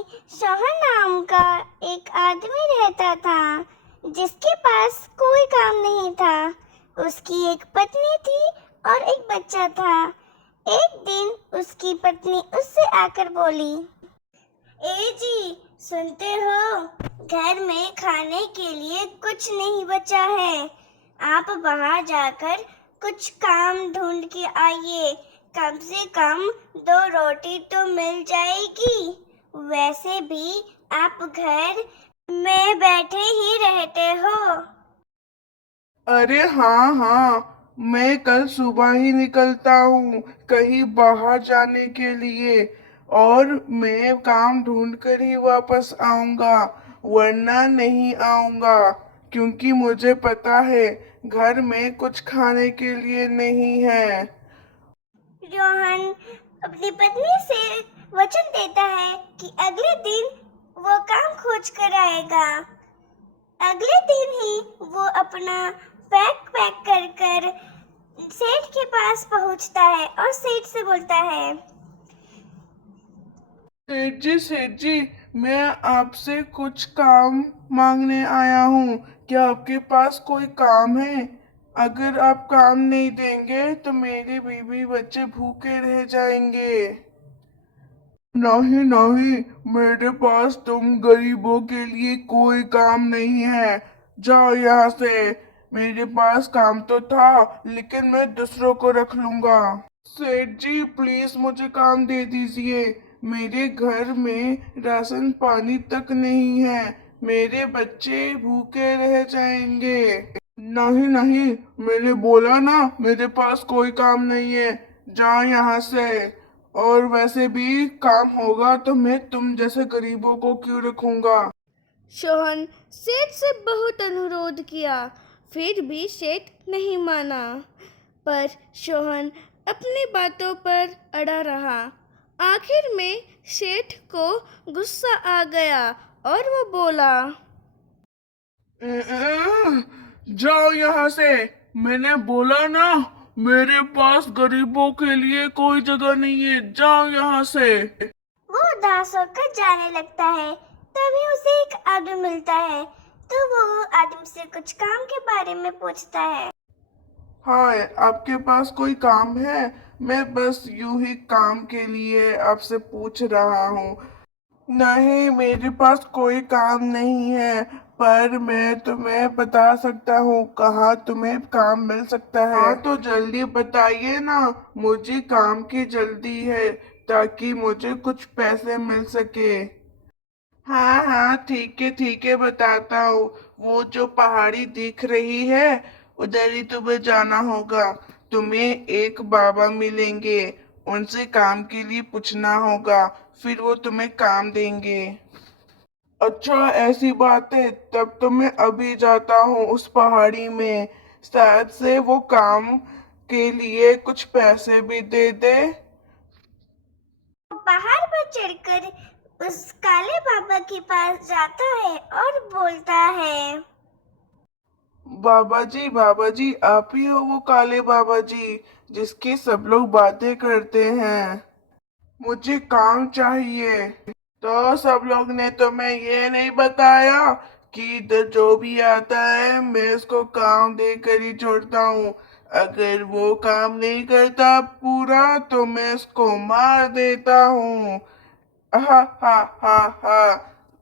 में सोहन नाम का एक आदमी रहता था जिसके पास कोई काम नहीं था। उसकी एक पत्नी थी और एक बच्चा था। एक दिन उसकी पत्नी उससे आकर बोली, ए जी, सुनते हो, घर में खाने के लिए कुछ नहीं बचा है। आप बाहर जाकर कुछ काम ढूंढ के आइए। कम से कम 2 रोटी तो मिल जाएगी। वैसे भी आप घर में बैठे ही रहते हो। अरे हाँ हाँ, मैं कल सुबह ही निकलता हूँ कहीं बाहर जाने के लिए। और मैं काम ढूंढ कर ही वापस आऊंगा, वरना नहीं आऊंगा। क्योंकि मुझे पता है घर में कुछ खाने के लिए नहीं है। रोहन अपनी पत्नी से वचन देता है कि अगले दिन वो काम खोज कर आएगा। अगले दिन ही वो अपना बैग पैक कर कर सेठ के पास पहुंचता है और सेठ से बोलता है, सेठ जी, मैं आपसे कुछ काम मांगने आया हूँ। क्या आपके पास कोई काम है? अगर आप काम नहीं देंगे तो मेरे बीवी बच्चे भूखे रह जाएंगे। नहीं नहीं, मेरे पास तुम गरीबों के लिए कोई काम नहीं है। जाओ यहाँ से। मेरे पास काम तो था, लेकिन मैं दूसरों को रख लूंगा। सेठ जी, प्लीज मुझे काम दे दीजिए। मेरे घर में राशन पानी तक नहीं है। मेरे बच्चे भूखे रह जाएंगे। नहीं नहीं, मैंने बोला ना, मेरे पास कोई काम नहीं है। जाओ यहाँ से। और वैसे भी काम होगा तो मैं तुम जैसे गरीबों को क्यों रखूंगा। सोहन सेठ से बहुत अनुरोध किया, फिर भी सेठ नहीं माना। पर सोहन अपनी बातों पर अड़ा रहा। आखिर में सेठ को गुस्सा आ गया और वो बोला, जाओ यहाँ से। मैंने बोला ना, मेरे पास गरीबों के लिए कोई जगह नहीं है। जाओ यहाँ से। वो उदास होकर जाने लगता है। तभी उसे एक आदमी मिलता है, तो वो आदमी से कुछ काम के बारे में पूछता है। हाय, आपके पास कोई काम है? मैं बस यूं ही काम के लिए आपसे पूछ रहा हूँ। नहीं, मेरे पास कोई काम नहीं है। पर मैं तुम्हें बता सकता हूँ कहाँ तुम्हें काम मिल सकता है। हाँ तो जल्दी बताइए ना, मुझे काम की जल्दी है, ताकि मुझे कुछ पैसे मिल सके। हाँ हाँ, ठीक है, बताता हूँ। वो जो पहाड़ी दिख रही है, उधर ही तुम्हें जाना होगा। तुम्हें एक बाबा मिलेंगे, उनसे काम के लिए पूछना होगा, फिर वो तुम्हें काम देंगे। अच्छा, ऐसी बात है। तब तो मैं अभी जाता हूँ उस पहाड़ी में। शायद से वो काम के लिए कुछ पैसे भी दे दे। पहाड़ पर चढ़कर उस काले बाबा के पास जाता है और बोलता है, बाबा जी, आप ही हो वो काले बाबा जी, जिसकी सब लोग बातें करते हैं। मुझे काम चाहिए। तो सब लोग ने तुम्हें ये नहीं बताया कि इधर जो भी आता है मैं उसको काम देकर ही छोड़ता हूँ। अगर वो काम नहीं करता पूरा तो मैं उसको मार देता हूँ। हा हा हा हा।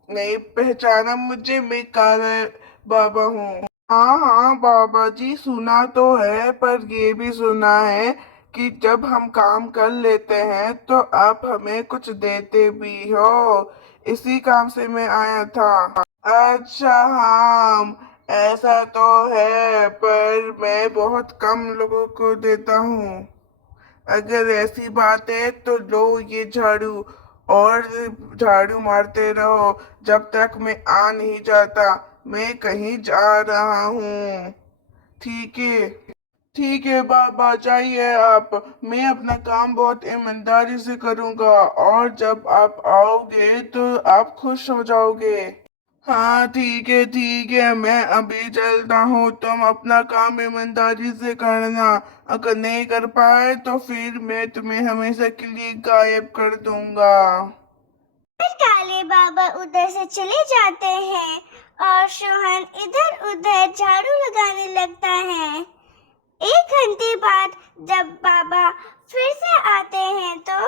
नहीं पहचाना मुझे? मैं काला बाबा हूँ। हाँ हाँ बाबा जी, सुना तो है, पर ये भी सुना है कि जब हम काम कर लेते हैं तो आप हमें कुछ देते भी हो। इसी काम से मैं आया था। अच्छा हाँ, ऐसा तो है, पर मैं बहुत कम लोगों को देता हूँ। अगर ऐसी बात है तो लो ये झाड़ू, और झाड़ू मारते रहो जब तक मैं आ नहीं जाता। मैं कहीं जा रहा हूँ। ठीक है। ठीक है बाबा, जाइए आप। मैं अपना काम बहुत ईमानदारी से करूँगा, और जब आप आओगे तो आप खुश हो जाओगे। हाँ ठीक है, मैं अभी चलता हूँ। तुम अपना काम ईमानदारी से करना। अगर नहीं कर पाए तो फिर मैं तुम्हें हमेशा के लिए गायब कर दूंगा। फिर काले बाबा उधर से चले जाते हैं और सोहन इधर उधर झाड़ू लगाने लगता है। 1 घंटे बाद जब बाबा फिर से आते हैं तो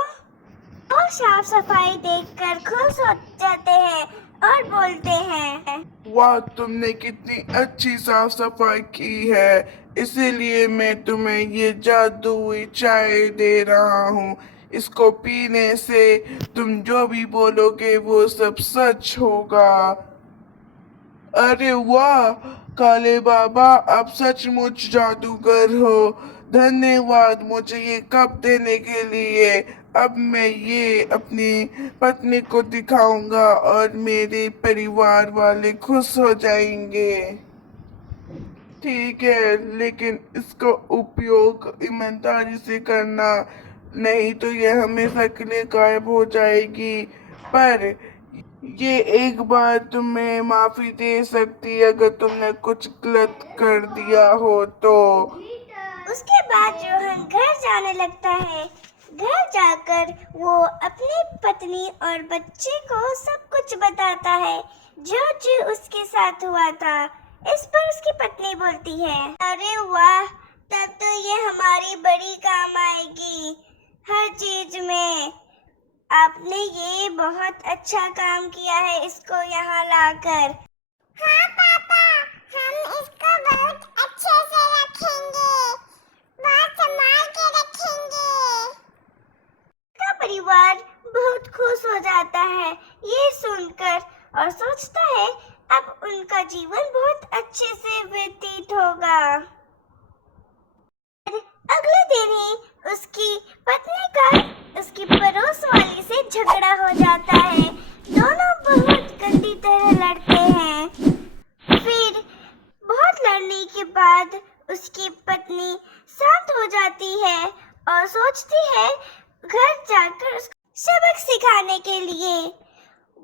वो साफ सफाई देखकर खुश हो जाते हैं और बोलते हैं, वाह, तुमने कितनी अच्छी साफ सफाई की है, इसीलिए मैं तुम्हें ये जादुई चाय दे रहा हूँ। इसको पीने से तुम जो भी बोलोगे वो सब सच होगा। अरे वाह काले बाबा, आप सचमुच जादूगर हो। धन्यवाद मुझे ये कप देने के लिए। अब मैं ये अपनी पत्नी को दिखाऊंगा और मेरे परिवार वाले खुश हो जाएंगे। ठीक है, लेकिन इसका उपयोग ईमानदारी से करना, नहीं तो ये हमेशा के लिए गायब हो जाएगी। पर ये एक बार तुम्हें माफी दे सकती है अगर तुमने कुछ गलत कर दिया हो तो। उसके बाद रोहन घर जाने लगता है। घर जाकर वो अपनी पत्नी और बच्चे को सब कुछ बताता है जो जो उसके साथ हुआ था। इस पर उसकी पत्नी बोलती है, अरे वाह, तब तो ये हमारी बड़ी काम आएगी हर चीज में। आपने ये बहुत अच्छा काम किया है इसको यहाँ लाकर। हाँ पापा, हम इसको बहुत अच्छे से रखेंगे, बहुत संभाल के रखेंगे। उसका परिवार बहुत खुश हो जाता है ये सुनकर और सोचता है अब उनका जीवन बहुत अच्छे से व्यतीत होगा। अगले दिन ही उसकी पत्नी का उसकी पड़ोस वाली से झगड़ा हो जाता है। दोनों बहुत गंदी तरह लड़ते हैं। फिर बहुत लड़ने के बाद उसकी पत्नी शांत हो जाती है और सोचती है घर जाकर उसको सबक सिखाने के लिए।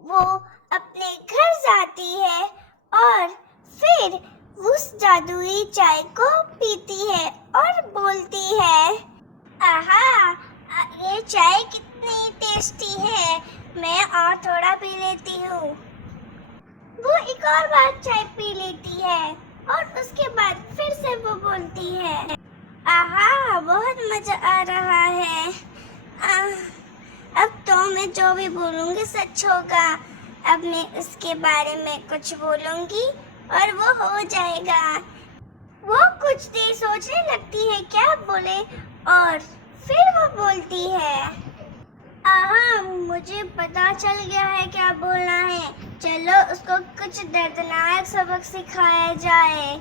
वो अपने घर जाती है और फिर उस जादुई चाय को पीती है और बोलती है, आहा, ये चाय कितनी टेस्टी है, मैं और थोड़ा पी लेती हूँ। वो एक और बार चाय पी लेती है और उसके बाद फिर से वो बोलती है, आहा, बहुत मजा आ रहा है। अब तो मैं जो भी बोलूँगी सच होगा। अब मैं उसके बारे में कुछ बोलूँगी और वो हो जाएगा। वो कुछ देर सोचने लगती है क्या बोले और फिर वो बोलती है, आहा, मुझे पता चल गया है क्या बोलना है। चलो उसको कुछ दर्दनाक सबक सिखाया जाए।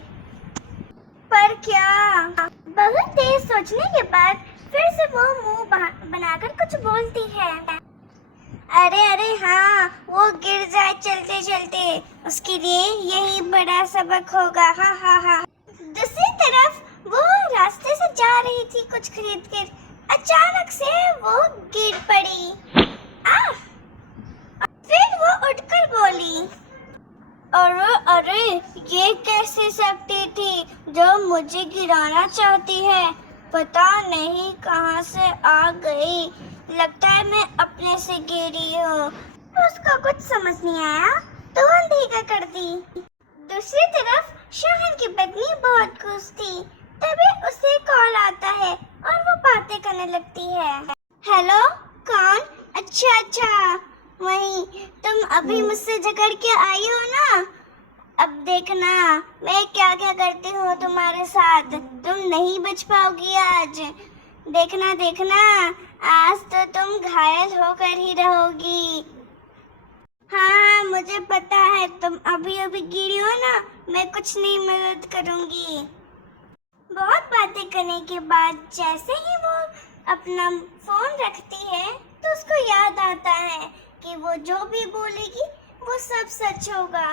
पर क्या? बहुत देर सोचने के बाद फिर से वो मुंह बनाकर कुछ बोलती है, अरे अरे हाँ, वो गिर जाए चलते चलते, उसके लिए यही बड़ा सबक होगा। हाँ हाँ हाँ। दूसरी तरफ वो रास्ते से जा रही थी कुछ खरीद कर, अचानक से वो गिर पड़ी। फिर वो उठकर बोली, अरे अरे, ये कैसी शक्ति थी जो मुझे गिराना चाहती है, पता नहीं कहाँ से आ गई, लगता है मैं अपने से गिरी हूँ। उसको कुछ समझ नहीं आया तो वो अनदेखा कर दी। दूसरी तरफ शोहन की पत्नी बहुत खुश थी। तभी उसे कॉल आता है और वो बातें करने लगती है। हेलो, कौन? अच्छा अच्छा, वही, तुम अभी मुझसे झगड़ के आई हो ना? अब देखना मैं क्या क्या करती हूँ तुम्हारे साथ, तुम नहीं बच पाओगी आज। देखना देखना, आज तो तुम घायल होकर ही रहोगी। हाँ, मुझे पता है, तुम अभी अभी गिरी हो ना, मैं कुछ नहीं मदद करूँगी। बहुत बातें करने के बाद जैसे ही वो अपना फोन रखती है तो उसको याद आता है कि वो जो भी बोलेगी वो सब सच होगा।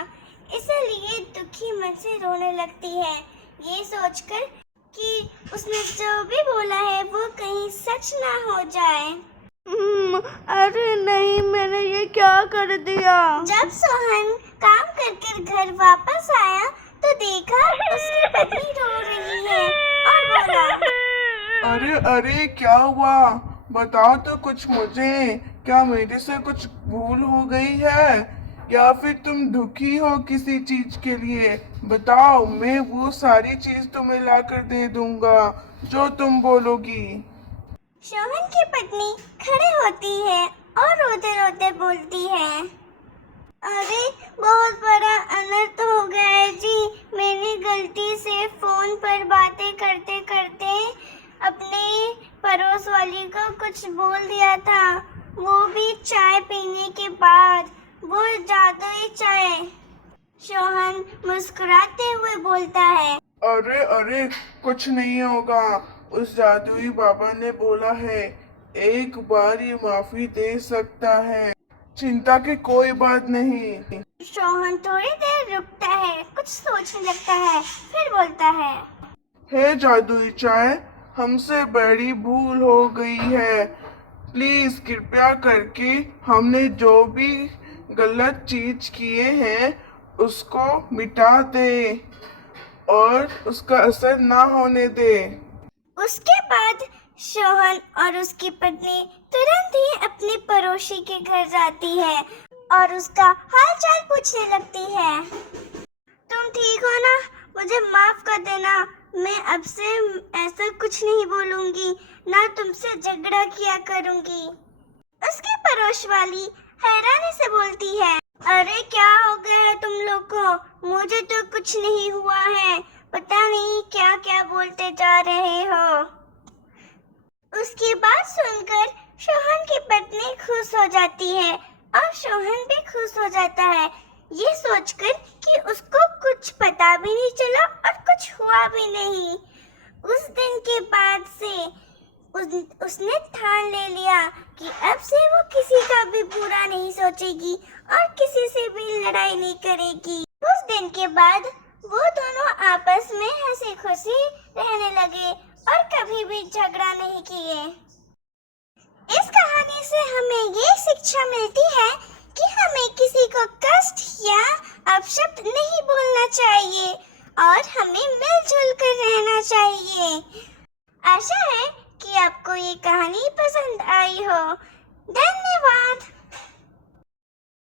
इसलिए दुखी मन से रोने लगती है, ये सोचकर कि उसने जो भी बोला है वो कहीं सच ना हो जाए। अरे नहीं, मैंने ये क्या कर दिया? जब सोहन काम करके घर वापस आया तो देखा उसकी पत्नी रो रही है और बोला, अरे अरे, क्या हुआ? बताओ तो कुछ मुझे, क्या मेरे से कुछ भूल हो गई है या फिर तुम दुखी हो किसी चीज के लिए? बताओ, मैं वो सारी चीज तुम्हें ला कर दे दूंगा जो तुम बोलोगी। शोहन की पत्नी खड़े होती है और रोते रोते बोलती है, अरे बहुत बड़ा अनर्थ हो गया है जी। मैंने गलती से फोन पर बातें करते करते अपने पड़ोस वाली को कुछ बोल दिया था, वो भी चाय पीने के बाद, वो जादुई चाय। शोहन मुस्कुराते हुए बोलता है, अरे अरे, कुछ नहीं होगा। उस जादुई बाबा ने बोला है एक बार ये माफी दे सकता है, चिंता की कोई बात नहीं। शोहन थोड़ी देर रुकता है, कुछ सोचने लगता है, फिर बोलता है, हे जादुई चाय, हमसे बड़ी भूल हो गई है। प्लीज कृपया करके हमने जो भी गलत चीज किए हैं उसको मिटा दे और उसका असर ना होने दे। उसके बाद शोहन और उसकी पत्नी तुरंत ही अपने पड़ोसी के घर जाती है और उसका हाल चाल पूछने लगती है। तुम ठीक हो ना? मुझे माफ कर देना, मैं अब से ऐसा कुछ नहीं बोलूंगी, ना तुमसे झगड़ा किया करूंगी। उसकी पड़ोस वाली हैरानी से बोलती है, अरे क्या हो गया है तुम लोग को? मुझे तो कुछ नहीं हुआ है, पता नहीं क्या क्या बोलते जा रहे हो। उसकी बात सुनकर शोहन की पत्नी खुश हो जाती है और शोहन भी खुश हो जाता है, ये सोचकर कि उसको कुछ पता भी नहीं चला और कुछ हुआ भी नहीं। उस दिन के बाद से उसने ठान ले लिया कि अब से वो किसी का भी बुरा नहीं सोचेगी और किसी से भी लड़ाई नहीं करेगी। उस दिन के बाद वो दोनों आपस में हंसी खुशी रहने लगे और कभी भी झगड़ा नहीं किए। इस कहानी से हमें ये शिक्षा मिलती है कि हमें किसी को कष्ट या अपशब्द नहीं बोलना चाहिए और हमें मिलजुल कर रहना चाहिए। आशा है कि आपको ये कहानी पसंद आई हो। धन्यवाद।